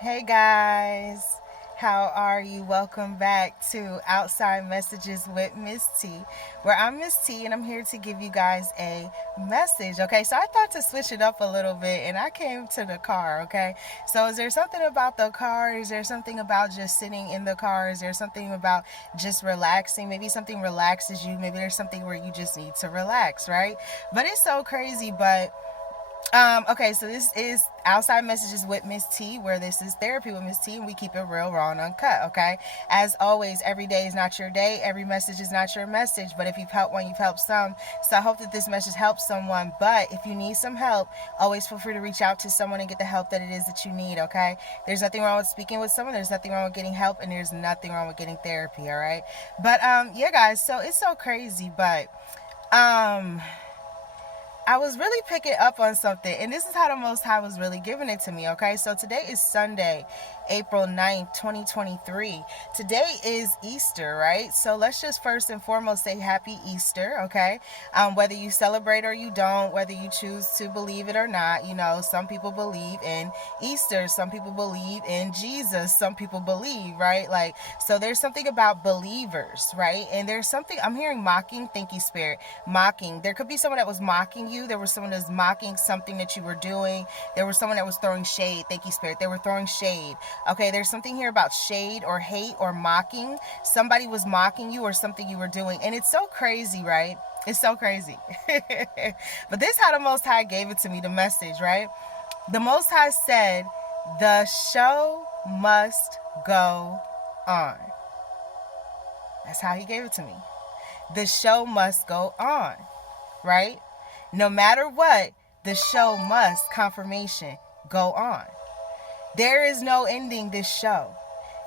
Hey guys, how are you? Welcome back to Outside Messages with Miss T, where I'm Miss T and I'm here to give you guys a message. Okay, so I thought to switch it up a little bit and I came to the car. Okay, so is there something about the car? Is there something about just sitting in the car? Is there something about just relaxing? Maybe something relaxes you. Maybe there's something where you just need to relax, right? But it's so crazy, but okay, so this is Outside Messages with Miss T, where this is Therapy with Miss T, and we keep it real, raw, and uncut, okay? As always, every day is not your day, every message is not your message, but if you've helped one, you've helped some. So I hope that this message helps someone, but if you need some help, always feel free to reach out to someone and get the help that it is that you need, okay? There's nothing wrong with speaking with someone, there's nothing wrong with getting help, and there's nothing wrong with getting therapy, all right? But, yeah, guys, so it's so crazy, but, I was really picking up on something, and this is how the Most High was really giving it to me, okay? So today is Sunday, April 9th, 2023. Today is Easter, right? So let's just first and foremost say Happy Easter, okay? Whether you celebrate or you don't, whether you choose to believe it or not, you know, some people believe in Easter, some people believe in Jesus, some people believe, right? Like, so there's something about believers, right? And there's something, I'm hearing mocking, thank you, Spirit, mocking. There could be someone that was mocking you. There was someone that was mocking something that you were doing. There was someone that was throwing shade. Thank you, Spirit. They were throwing shade. Okay, there's something here about shade or hate or mocking. Somebody was mocking you or something you were doing. And it's so crazy, right? It's so crazy. But this is how the Most High gave it to me, the message, right? The Most High said, the show must go on. That's how he gave it to me. The show must go on, right? No matter what, the show must, confirmation, go on. There is no ending this show.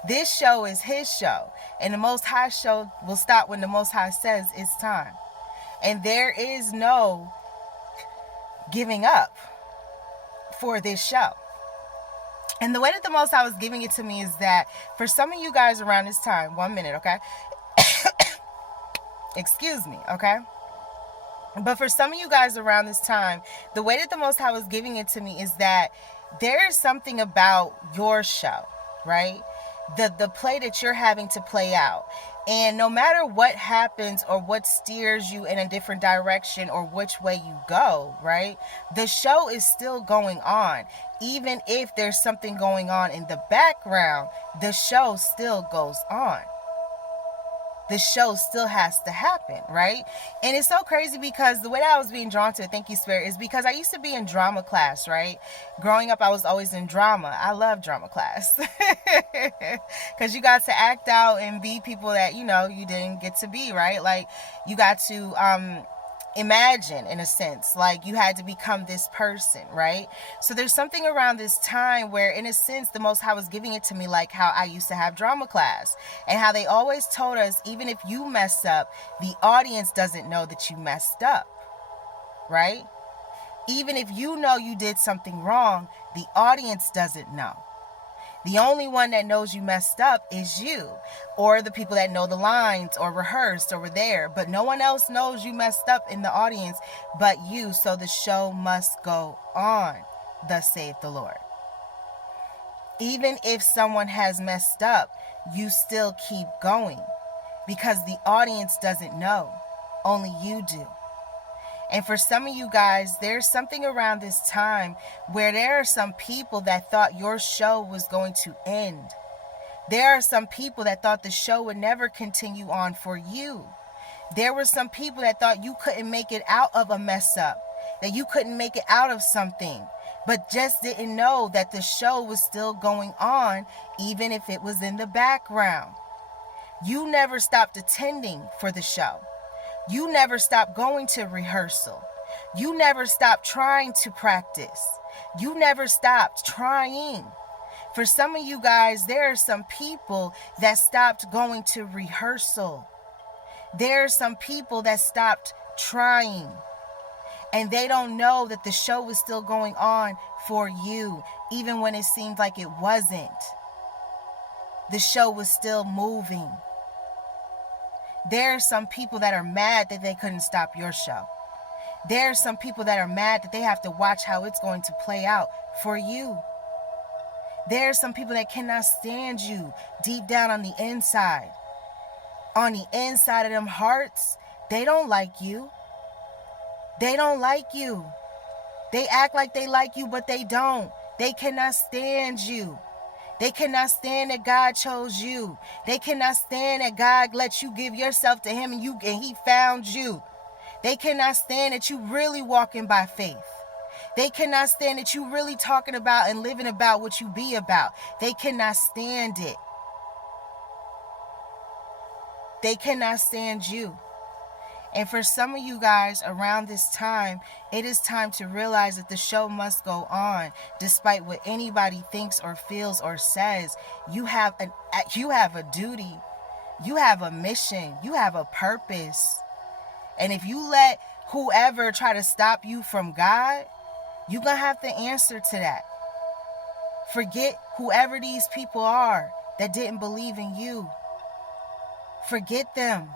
This show is his show. And the Most High show will stop when the Most High says it's time. And there is no giving up for this show. And the way that the Most High was giving it to me is that for some of you guys around this time, 1 minute, okay? Excuse me, okay? But for some of you guys around this time, the way that the Most High was giving it to me is that there is something about your show, right? The play that you're having to play out. And no matter what happens or what steers you in a different direction or which way you go, right? The show is still going on. Even if there's something going on in the background, the show still goes on. The show still has to happen, right? And it's so crazy because the way that I was being drawn to it, thank you, Spirit, is because I used to be in drama class, right? Growing up, I was always in drama. I love drama class because you got to act out and be people that, you know, you didn't get to be, right? Like you got to imagine, in a sense, like you had to become this person, right? So there's something around this time where, in a sense, the Most High was giving it to me, like how I used to have drama class and how they always told us, even if you mess up, the audience doesn't know that you messed up, right? Even if you know you did something wrong, the audience doesn't know. The only one that knows you messed up is you, or the people that know the lines or rehearsed or were there. But no one else knows you messed up in the audience but you. So the show must go on, thus saith the Lord. Even if someone has messed up, you still keep going because the audience doesn't know. Only you do. And for some of you guys, there's something around this time where there are some people that thought your show was going to end. There are some people that thought the show would never continue on for you. There were some people that thought you couldn't make it out of a mess up, that you couldn't make it out of something, but just didn't know that the show was still going on, even if it was in the background. You never stopped attending for the show. You never stopped going to rehearsal. You never stopped trying to practice. You never stopped trying. For some of you guys, there are some people that stopped going to rehearsal. There are some people that stopped trying. And they don't know that the show was still going on for you, even when it seemed like it wasn't. The show was still moving. There are some people that are mad that they couldn't stop your show. There are some people that are mad that they have to watch how it's going to play out for you. There are some people that cannot stand you deep down on the inside. On the inside of them hearts, they don't like you. They don't like you. They act like they like you, but they don't. They cannot stand you. They cannot stand that God chose you. They cannot stand that God let you give yourself to him and he found you. They cannot stand that you really walking by faith. They cannot stand that you really talking about and living about what you be about. They cannot stand it. They cannot stand you. And for some of you guys around this time, it is time to realize that the show must go on. Despite what anybody thinks or feels or says, you have a duty. You have a mission. You have a purpose. And if you let whoever try to stop you from God, you're going to have to answer to that. Forget whoever these people are that didn't believe in you. Forget them.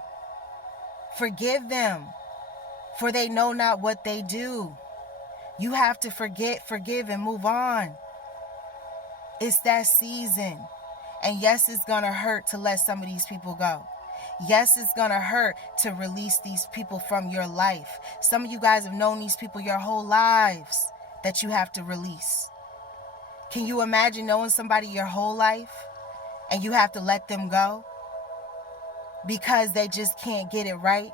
Forgive them, for they know not what they do. You have to forgive, and move on. It's that season. And yes, it's going to hurt to let some of these people go. Yes, it's going to hurt to release these people from your life. Some of you guys have known these people your whole lives that you have to release. Can you imagine knowing somebody your whole life and you have to let them go? Because they just can't get it right,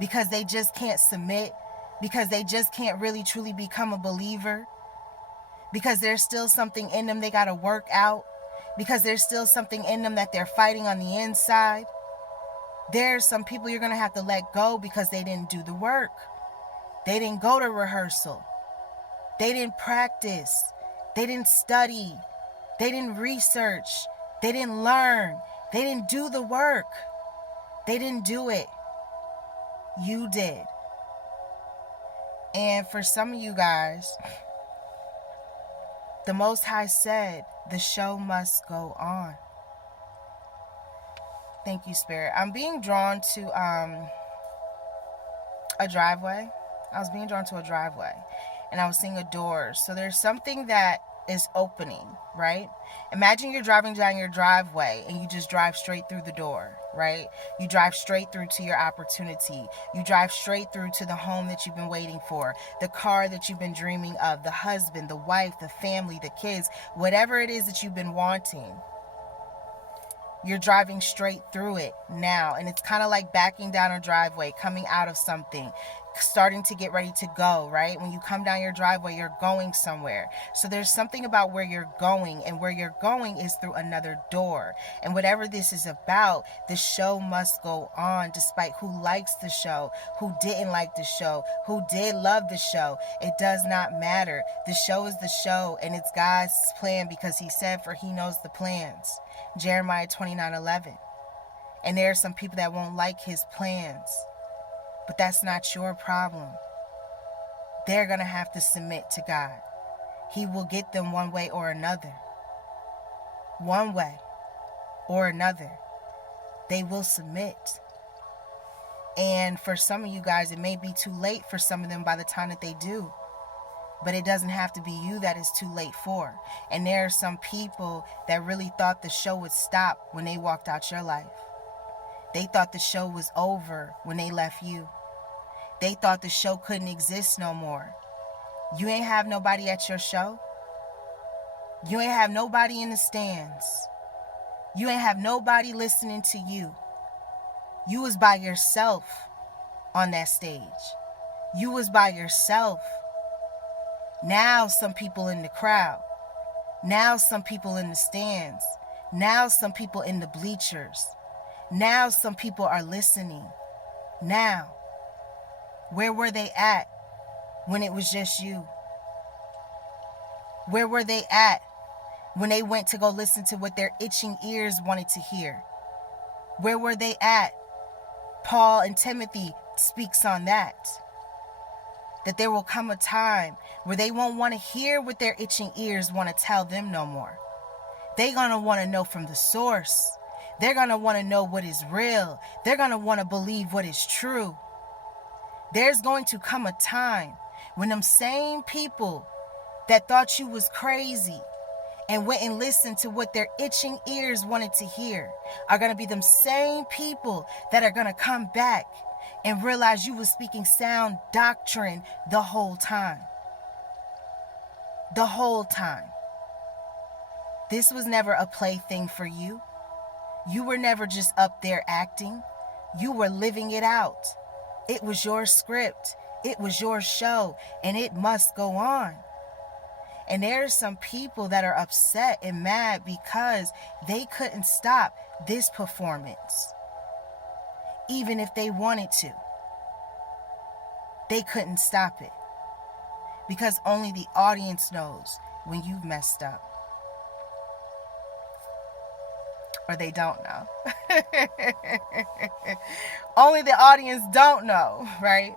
because they just can't submit, because they just can't really truly become a believer, because there's still something in them they got to work out, because there's still something in them that they're fighting on the inside. There's some people you're going to have to let go because they didn't do the work. They didn't go to rehearsal. They didn't practice. They didn't study. They didn't research. They didn't learn. They didn't do the work. They didn't do it. You did. And for some of you guys, the Most High said the show must go on. Thank you, Spirit. I'm being drawn to a driveway. I was being drawn to a driveway. And I was seeing a door. So there's something that is opening, right? Imagine you're driving down your driveway and you just drive straight through the door, right? You drive straight through to your opportunity. You drive straight through to the home that you've been waiting for, the car that you've been dreaming of, the husband, the wife, the family, the kids, whatever it is that you've been wanting. You're driving straight through it now. And it's kind of like backing down a driveway, coming out of something, starting to get ready to go, right? When you come down your driveway, you're going somewhere. So there's something about where you're going, and where you're going is through another door. And whatever this is about, the show must go on, despite who likes the show, who didn't like the show, who did love the show. It does not matter. The show is the show, and it's God's plan, because he said, for he knows the plans. Jeremiah 29:11. And there are some people that won't like his plans. But that's not your problem. They're going to have to submit to God. He will get them one way or another. One way or another. They will submit. And for some of you guys, it may be too late for some of them by the time that they do. But it doesn't have to be you that is too late for. And there are some people that really thought the show would stop when they walked out your life. They thought the show was over when they left you. They thought the show couldn't exist no more. You ain't have nobody at your show. You ain't have nobody in the stands. You ain't have nobody listening to you. You was by yourself on that stage. You was by yourself. Now some people in the crowd. Now some people in the stands. Now some people in the bleachers. Now some people are listening. Now, where were they at when it was just you? Where were they at when they went to go listen to what their itching ears wanted to hear? Where were they at? Paul and Timothy speaks on that. That there will come a time where they won't want to hear what their itching ears want to tell them no more. They're going to want to know from the source. They're going to want to know what is real. They're going to want to believe what is true. There's going to come a time when them same people that thought you was crazy and went and listened to what their itching ears wanted to hear are going to be them same people that are going to come back and realize you was speaking sound doctrine the whole time. The whole time. This was never a plaything for you. You were never just up there acting. You were living it out. It was your script. It was your show, and it must go on. And there's some people that are upset and mad because they couldn't stop this performance. Even if they wanted to. They couldn't stop it. Because only the audience knows when you've messed up. Or they don't know. Only the audience don't know, right?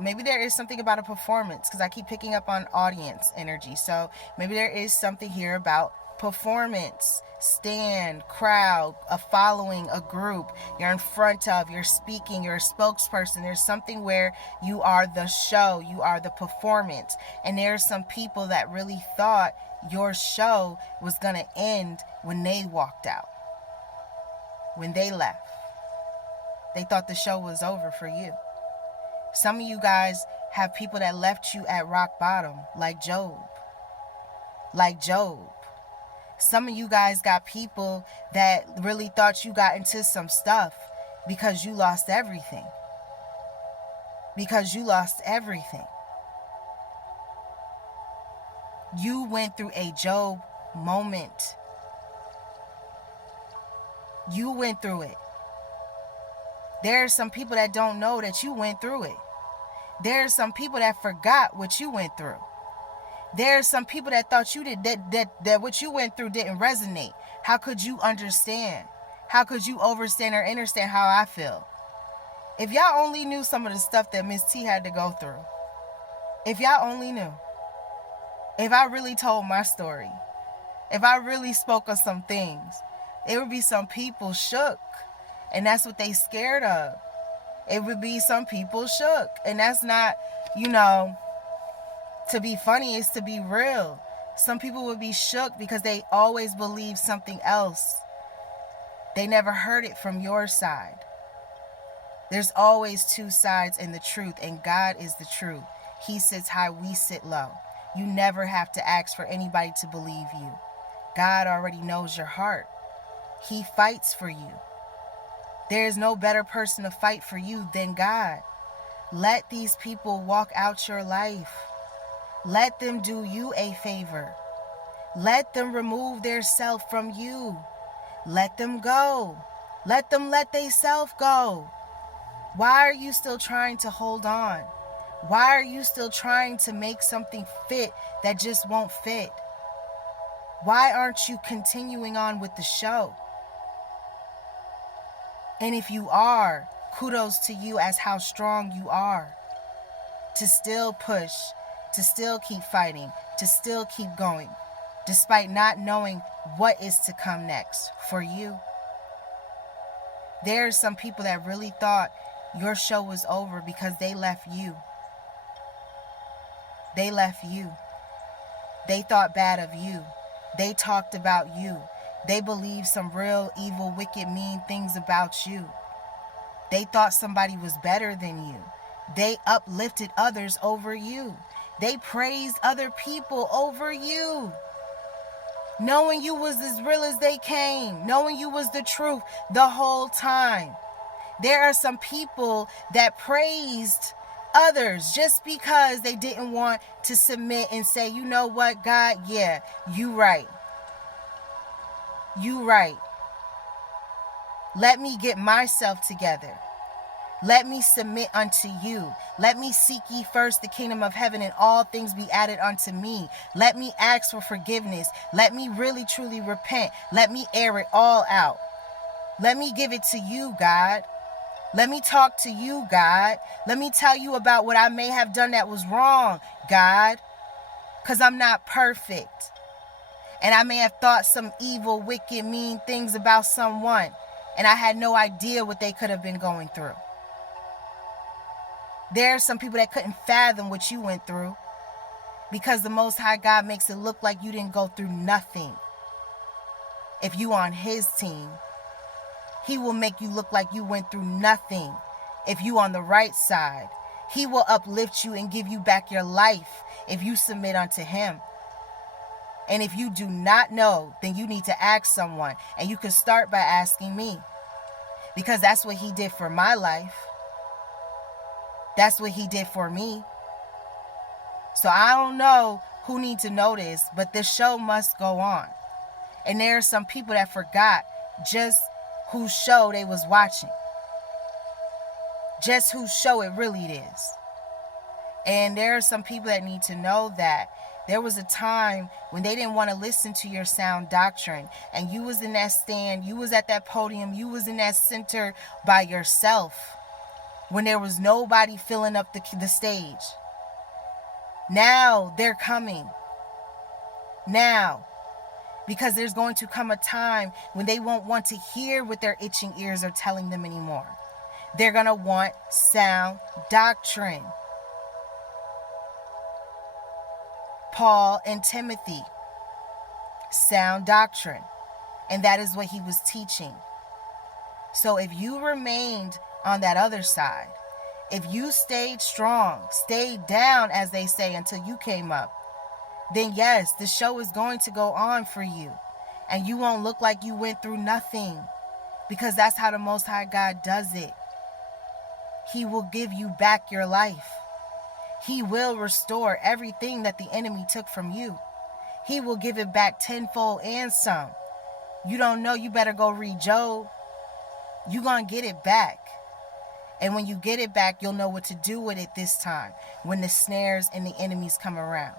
Maybe there is something about a performance, because I keep picking up on audience energy. So maybe there is something here about performance, stand, crowd, a following, a group you're in front of, you're speaking, you're a spokesperson. There's something where you are the show, you are the performance. And there's some people that really thought your show was going to end when they walked out, when they left. They thought the show was over for you. Some of you guys have people that left you at rock bottom, like Job. Like Job. Some of you guys got people that really thought you got into some stuff because you lost everything. Because you lost everything. You went through a Job moment. You went through it. There are some people that don't know that you went through it. There are some people that forgot what you went through. There are some people that thought you did that what you went through didn't resonate. How could you understand? How could you understand or understand how I feel? If y'all only knew some of the stuff that Miss T had to go through. If y'all only knew. If I really told my story. If I really spoke of some things. It would be some people shook. And that's what they scared of. It would be some people shook. And that's not, to be funny, it's to be real. Some people would be shook because they always believed something else. They never heard it from your side. There's always two sides in the truth, and God is the truth. He sits high, we sit low. You never have to ask for anybody to believe you. God already knows your heart. He fights for you. There is no better person to fight for you than God. Let these people walk out your life. Let them do you a favor. Let them remove their self from you. Let them go. Let them let their self go. Why are you still trying to hold on? Why are you still trying to make something fit that just won't fit? Why aren't you continuing on with the show? And if you are, kudos to you as how strong you are. To still push, to still keep fighting, to still keep going, despite not knowing what is to come next for you. There are some people that really thought your show was over because they left you. They left you. They thought bad of you. They talked about you. They believed some real evil, wicked, mean things about you. They thought somebody was better than you. They uplifted others over you. They praised other people over you. Knowing you was as real as they came. Knowing you was the truth the whole time. There are some people that praised others just because they didn't want to submit and say, you know what, God, yeah, you right. You right. Let me get myself together. Let me submit unto you. Let me seek ye first the kingdom of heaven, and all things be added unto me. Let me ask for forgiveness. Let me really truly repent. Let me air it all out. Let me give it to you, God. Let me talk to you, God. Let me tell you about what I may have done that was wrong, God. Because I'm not perfect. And I may have thought some evil, wicked, mean things about someone. And I had no idea what they could have been going through. There are some people that couldn't fathom what you went through. Because the Most High God makes it look like you didn't go through nothing. If you on his team, he will make you look like you went through nothing. If you on the right side, he will uplift you and give you back your life if you submit unto him. And if you do not know, then you need to ask someone. And you can start by asking me. Because that's what he did for my life. That's what he did for me. So I don't know who needs to know this, but this show must go on. And there are some people that forgot just whose show they was watching. Just whose show it really is. And there are some people that need to know that there was a time when they didn't want to listen to your sound doctrine. And you was in that stand, you was at that podium, you was in that center by yourself. When there was nobody filling up the stage. Now they're coming. Now. Because there's going to come a time when they won't want to hear what their itching ears are telling them anymore. They're going to want sound doctrine. Paul and Timothy, sound doctrine. And that is what he was teaching. So if you remained on that other side, if you stayed strong, stayed down, as they say, until you came up, then yes, the show is going to go on for you. And you won't look like you went through nothing. Because that's how the Most High God does it. He will give you back your life. He will restore everything that the enemy took from you. He will give it back tenfold and some. You don't know, you better go read Job. You're going to get it back. And when you get it back, you'll know what to do with it this time. When the snares and the enemies come around.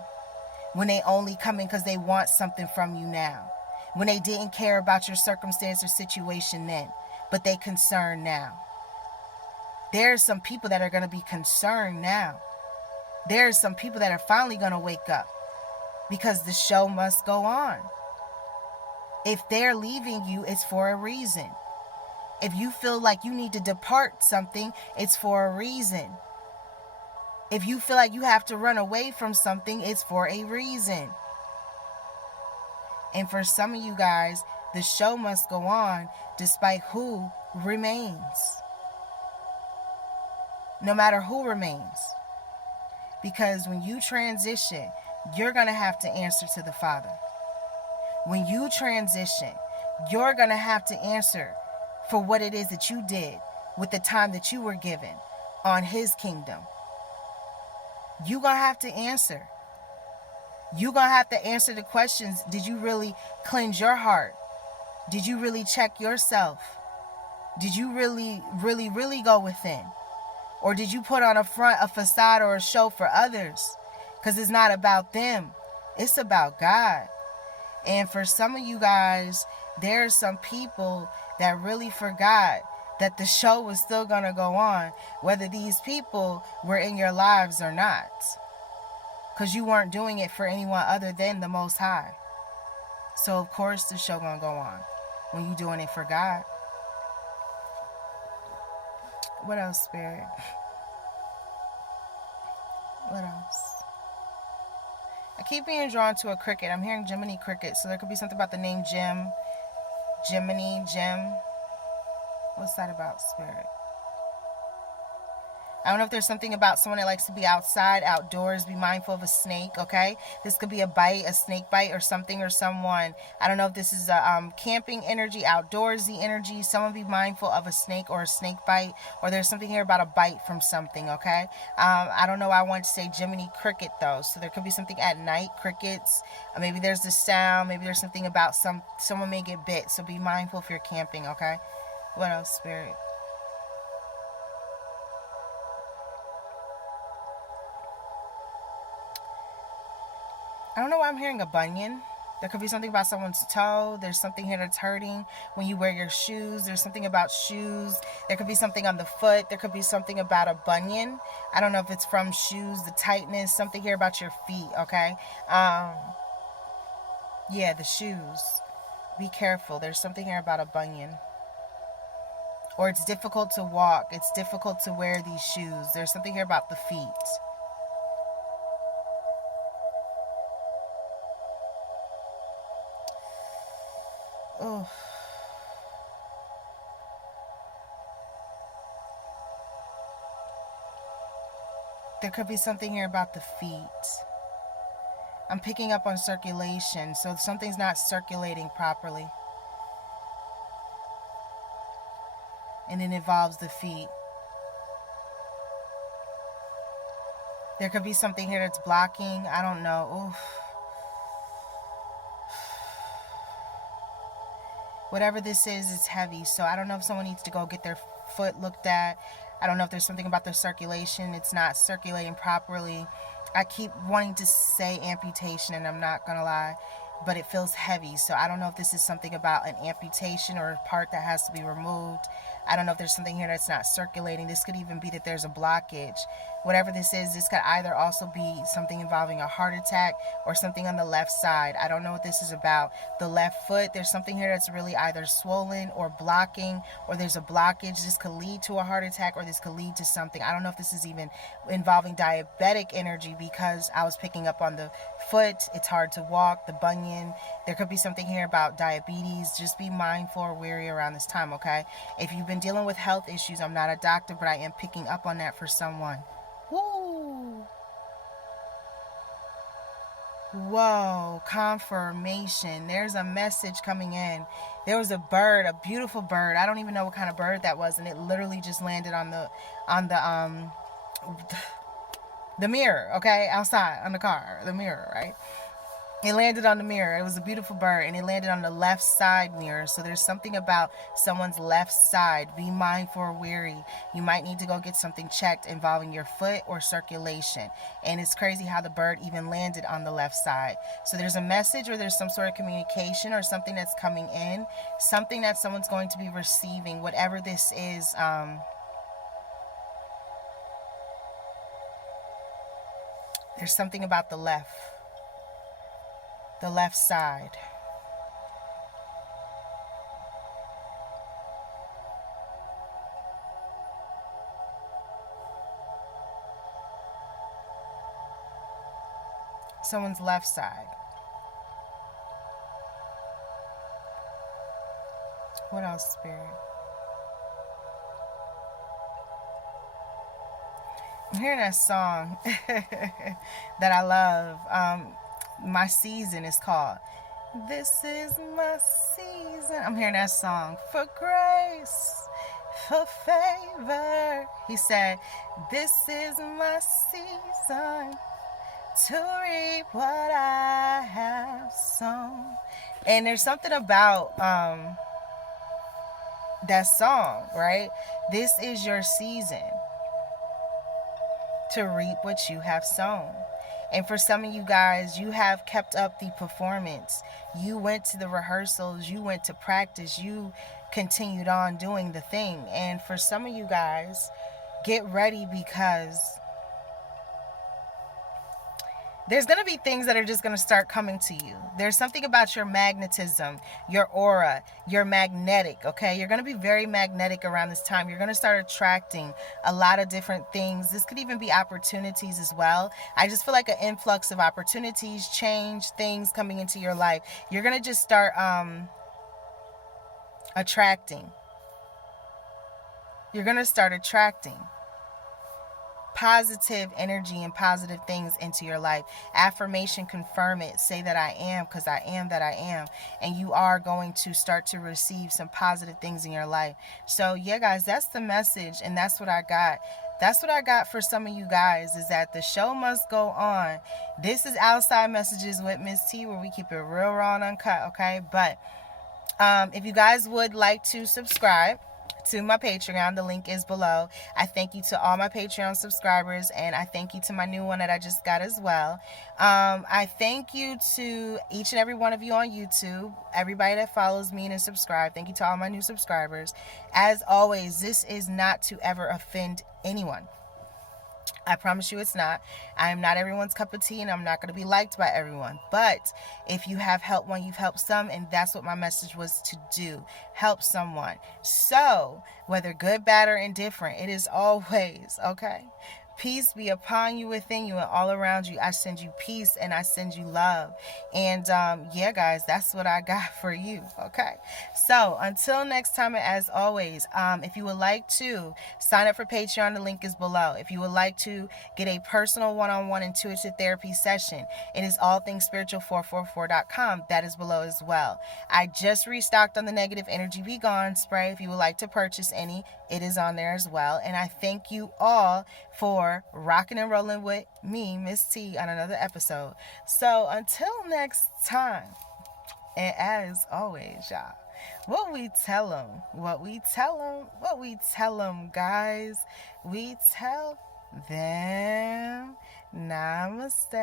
When they only come in because they want something from you now. When they didn't care about your circumstance or situation then, but they concerned now. There are some people that are going to be concerned now. There are some people that are finally going to wake up. Because the show must go on. If they're leaving you, it's for a reason. If you feel like you need to depart something, it's for a reason. If you feel like you have to run away from something, it's for a reason. And for some of you guys, the show must go on despite who remains. No matter who remains. Because when you transition, you're going to have to answer to the Father. When you transition, you're going to have to answer for what it is that you did with the time that you were given on his kingdom. You're going to have to answer. You're going to have to answer the questions. Did you really cleanse your heart? Did you really check yourself? Did you really go within? Or did you put on a front, a facade, or a show for others? Because it's not about them. It's about God. And for some of you guys, there are some people that really forgot that the show was still going to go on, whether these people were in your lives or not. Because you weren't doing it for anyone other than the Most High. So, of course, the show going to go on when you're doing it for God. What else, Spirit? What else? I keep being drawn to a cricket. I'm hearing Jiminy Cricket, so there could be something about the name Jim. Jiminy, Jim. What's that about, Spirit? I don't know if there's something about someone that likes to be outside, outdoors. Be mindful of a snake, okay? This could be a bite, a snake bite, or something, or someone. I don't know if this is a camping energy, outdoorsy energy. Someone be mindful of a snake or a snake bite, or there's something here about a bite from something, okay? I don't know why I want to say Jiminy Cricket, though. So there could be something at night, crickets. Maybe there's the sound. Maybe there's something about someone may get bit. So be mindful if you're camping, okay? What else, Spirit? I don't know why I'm hearing a bunion. There could be something about someone's toe. There's something here that's hurting when you wear your shoes. There's something about shoes. There could be something on the foot. There could be something about a bunion. I don't know if it's from shoes, the tightness, something here about your feet, okay? Yeah, the shoes. Be careful. There's something here about a bunion. Or it's difficult to walk. It's difficult to wear these shoes. There's something here about the feet. Oh. There could be something here about the feet. I'm picking up on circulation, so something's not circulating properly. And it involves the feet. There could be something here that's blocking. I don't know. Oof. Whatever this is, it's heavy. So I don't know if someone needs to go get their foot looked at. I don't know if there's something about their circulation. It's not circulating properly. I keep wanting to say amputation, and I'm not going to lie, but it feels heavy. So I don't know if this is something about an amputation or a part that has to be removed. I don't know if there's something here that's not circulating. This could even be that there's a blockage. Whatever this is, this could either also be something involving a heart attack or something on the left side. I don't know what this is about. The left foot, there's something here that's really either swollen or blocking, or there's a blockage. This could lead to a heart attack, or this could lead to something. I don't know if this is even involving diabetic energy, because I was picking up on the foot. It's hard to walk, the bunion. There could be something here about diabetes. Just be mindful or wary around this time, okay? If you've been dealing with health issues, I'm not a doctor, but I am picking up on that for someone. Woo! Whoa, confirmation. There's a message coming in. There was a bird, a beautiful bird. I don't even know what kind of bird that was, and it literally just landed on the mirror, okay? Outside on the car, the mirror, right? It landed on the mirror. It was a beautiful bird, and it landed on the left side mirror. So there's something about someone's left side. Be mindful or wary. You might need to go get something checked involving your foot or circulation. And it's crazy how the bird even landed on the left side. So there's a message, or there's some sort of communication or something that's coming in, something that someone's going to be receiving, whatever this is. There's something about the left side. Someone's left side. What else, Spirit? I'm hearing that song that I love. My season is called This Is My Season. I'm hearing that song. For grace, for favor. He said, this is my season to reap what I have sown. And there's something about that song, right? This is your season to reap what you have sown. And for some of you guys, you have kept up the performance. You went to the rehearsals, you went to practice, you continued on doing the thing. And for some of you guys, get ready, because there's going to be things that are just going to start coming to you. There's something about your magnetism, your aura, you're magnetic, okay? You're going to be very magnetic around this time. You're going to start attracting a lot of different things. This could even be opportunities as well. I just feel like an influx of opportunities, change, things coming into your life. You're going to just start attracting. You're going to start attracting positive energy and positive things into your life. Affirmation, confirm it. Say that I am, because I am that I am. And you are going to start to receive some positive things in your life. So yeah, guys, that's the message, and that's what I got. That's what I got for some of you guys, is that the show must go on. This is Outside Messages with Miss T, where we keep it real, raw, and uncut, okay? But if you guys would like to subscribe to my Patreon, the link is below. I thank you to all my Patreon subscribers, and I thank you to my new one that I just got as well. I thank you to each and every one of you on YouTube, everybody that follows me and is subscribed. Thank you to all my new subscribers. As always, this is not to ever offend anyone. I promise you it's not. I am not everyone's cup of tea, and I'm not going to be liked by everyone. But if you have helped one, you've helped some, and that's what my message was to do. Help someone. So, whether good, bad, or indifferent, it is always, okay? Peace be upon you, within you, and all around you. I send you peace and I send you love. And yeah, guys, that's what I got for you. Okay. So until next time, and as always, if you would like to sign up for Patreon, the link is below. If you would like to get a personal one-on-one intuitive therapy session, it is allthingspiritual444.com. That is below as well. I just restocked on the Negative Energy Be Gone spray. If you would like to purchase any, it is on there as well. And I thank you all for rocking and rolling with me, Miss T, on another episode. So until next time, and as always, y'all, what we tell them, guys, we tell them namaste.